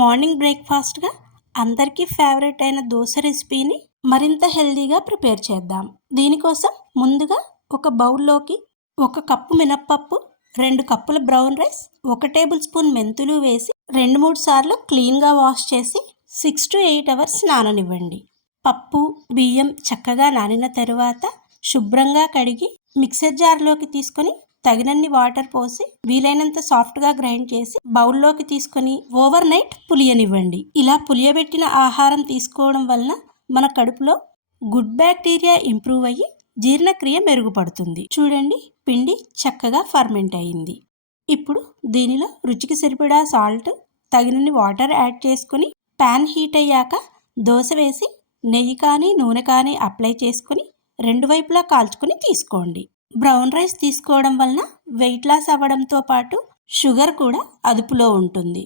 Morning బ్రేక్ఫాస్ట్గా అందరికీ favourite అయిన దోశ రెసిపీని మరింత హెల్దీగా ప్రిపేర్ చేద్దాం. దీనికోసం ముందుగా ఒక బౌల్లోకి 1 కప్పు మినప్పప్పు, 2 కప్పుల బ్రౌన్ రైస్, 1 టేబుల్ స్పూన్ మెంతులు వేసి 2-3 సార్లు క్లీన్గా వాష్ చేసి 6 to 8 అవర్స్ నాననివ్వండి. పప్పు బియ్యం చక్కగా నానిన తరువాత శుభ్రంగా కడిగి మిక్సర్ జార్లోకి తీసుకొని తగినన్ని వాటర్ పోసి వీలైనంత సాఫ్ట్గా గ్రైండ్ చేసి బౌల్లోకి తీసుకొని ఓవర్ నైట్ పులియనివ్వండి. ఇలా పులియబెట్టిన ఆహారం తీసుకోవడం వలన మన కడుపులో గుడ్ బ్యాక్టీరియా ఇంప్రూవ్ అయ్యి జీర్ణక్రియ మెరుగుపడుతుంది. చూడండి, పిండి చక్కగా ఫర్మెంట్ అయ్యింది. ఇప్పుడు దీనిలో రుచికి సరిపడా సాల్ట్, తగినన్ని వాటర్ యాడ్ చేసుకుని ప్యాన్ హీట్ అయ్యాక దోశ వేసి నెయ్యి కానీ నూనె కానీ అప్లై చేసుకుని 2 వైపులా కాల్చుకొని తీసుకోండి. బ్రౌన్ రైస్ తీసుకోవడం వలన వెయిట్ లాస్ అవ్వడంతో పాటు షుగర్ కూడా అదుపులో ఉంటుంది.